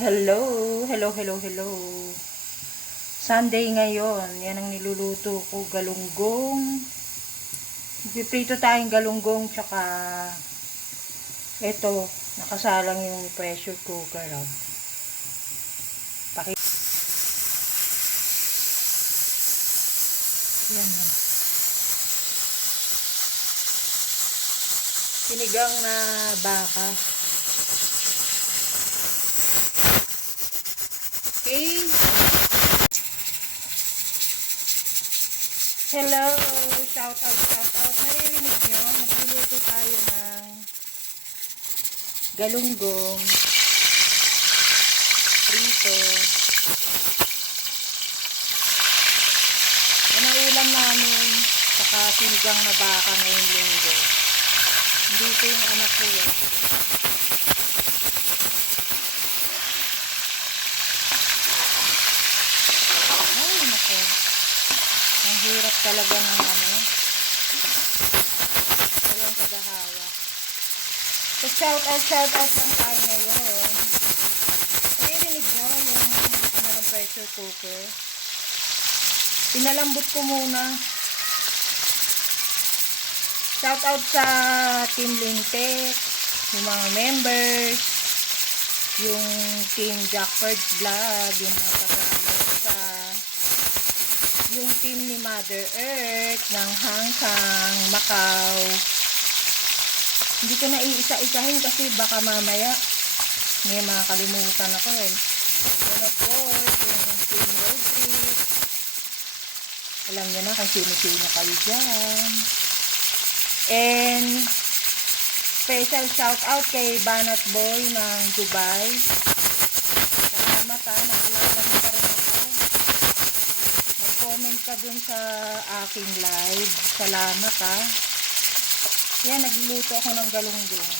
Hello, hello. Sunday ngayon. Yan ang niluluto ko, galunggong. Piprito tayong galunggong, tsaka eto, nakasalang yung pressure cooker. Oh. Yan oh. Sinigang na baka. Okay. Hello, shout out. Naririnig nyo, nagluluto tayo ng galunggong, prito. Yan ang ulam namin, saka sinigang na baka ngayong linggo. Dito yung anak ko yan. Ang hirap talaga ng walang tagahawak. So shout out lang tayo ngayon. Naririnig nyo yung ng pressure cooker. Pinalambot ko muna. Shout out sa Team Lintek, yung mga members, yung Team Jackford's Vlog, yung mga taga-Amerika, yung team ni Mother Earth ng Hong Kong, Macau. Hindi ko na iisa-isahin kasi baka mamaya may makakalimutan ako eh. And of course, yung team road trip. Alam nyo na kung sino-sino kayo dyan. And special shout out kay Banat Boy ng Dubai. Salamat ha, naalala mo pa rin ako. Comment ka dun sa aking live. Salamat ha. Yan, nagluluto ako ng galunggong.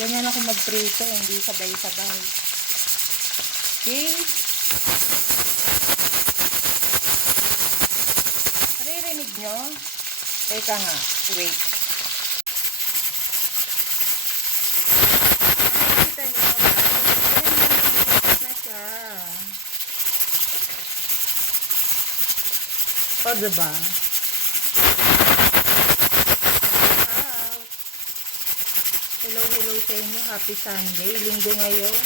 Ganyan ako magprito, hindi sabay-sabay. Okay? Naririnig nyo? Teka nga, wait. Nakikita nyo? Na siya. O, diba? Hello sa inyo. Happy Sunday. Linggo ngayon.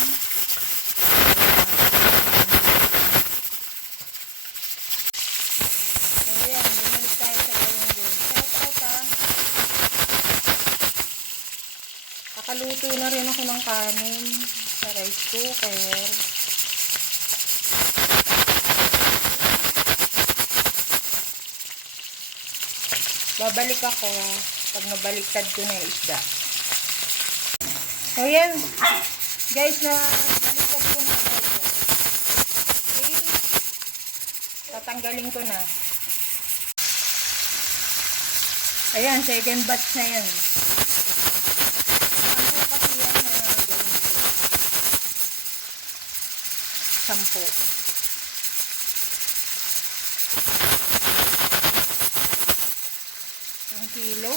Ayan, bumalik tayo sa galunggong. Shout out ha. Kakaluto na rin ako ng kanin sa rice cooker. Babalik ako pag nabaliktad ko na yung isda. Ayan. Guys, nabaliktad ko na ito. Okay. Tatanggalin ko na. Ayan, second batch na yan. Sampo kasi yan na gawin ko. 10. 1 kilo.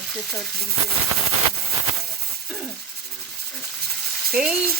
Magsa-short video lang ako. Okay.